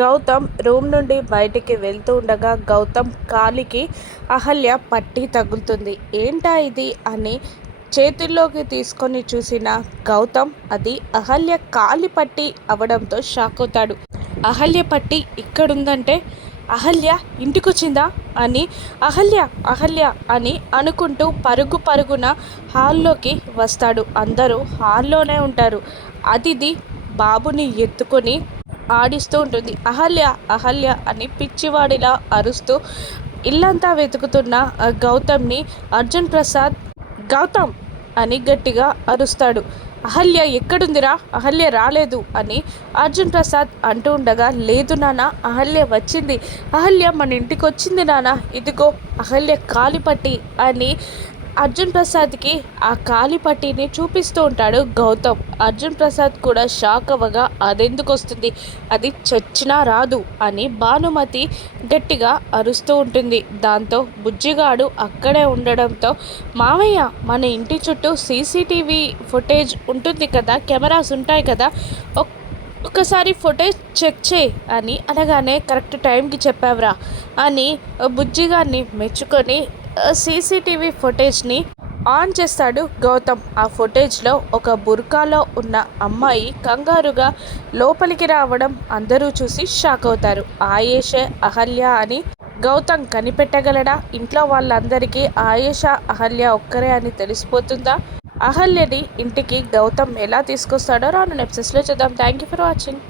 Gautam room నుండి బయటికి వెళ్తూ ఉండగా గౌతమ్ కాలికి అహల్య పట్టి తగులుతుంది. ఏంటా ఇది అని చేతుల్లోకి తీసుకొని చూసిన గౌతమ్ అది అహల్య కాలి పట్టి అవడంతో షాక్ అవుతాడు. అహల్య పట్టి ఇక్కడుందంటే అహల్య ఇంటికొచ్చిందా అని అహల్య అహల్య అని అనుకుంటూ పరుగు పరుగున హాల్లోకి వస్తాడు. అందరూ హాల్లోనే ఉంటారు. అదిది బాబుని ఎత్తుకొని ఆడిస్తూ ఉంటుంది. అహల్య అహల్య అని పిచ్చివాడిలా అరుస్తూ ఇల్లంతా వెతుకుతున్న గౌతమ్ని అర్జున్ ప్రసాద్ గౌతమ్ అని గట్టిగా అరుస్తాడు. అహల్య ఎక్కడుందిరా, అహల్య రాలేదు అని అర్జున్ ప్రసాద్ అంటూ ఉండగా, లేదు నాన్న, అహల్య వచ్చింది, అహల్య మన ఇంటికి వచ్చింది నాన్న, ఇదిగో అహల్య కాలిపట్టి అని అర్జున్ ప్రసాద్కి ఆ కాలిపట్టిని చూపిస్తూ ఉంటాడు గౌతమ్. అర్జున్ ప్రసాద్ కూడా షాక్ అవ్వగా, అదెందుకు వస్తుంది, అది చచ్చినా రాదు అని భానుమతి గట్టిగా అరుస్తూ ఉంటుంది. దాంతో బుజ్జిగాడు అక్కడే ఉండడంతో, మామయ్య మన ఇంటి చుట్టూ సీసీటీవీ ఫుటేజ్ ఉంటుంది కదా, కెమెరాస్ ఉంటాయి కదా, ఒకసారి ఫుటేజ్ చెక్ చేయి అని అనగానే, కరెక్ట్ టైంకి చెప్పావురా అని బుజ్జిగాడిని మెచ్చుకొని సీసీటీవీ ఫుటేజ్ని ఆన్ చేస్తాడు గౌతమ్. ఆ ఫుటేజ్లో ఒక బుర్కాలో ఉన్న అమ్మాయి కంగారుగా లోపలికి రావడం అందరూ చూసి షాక్ అవుతారు. ఆయేషే అహల్య అని గౌతమ్ కనిపెట్టగలడా? ఇంట్లో వాళ్ళందరికీ ఆయేష అహల్య ఒక్కరే అని తెలిసిపోతుందా? అహల్యని ఇంటికి గౌతమ్ ఎలా తీసుకొస్తాడో రాను ఎపిసోడ్స్లో చూద్దాం. Thank you for watching.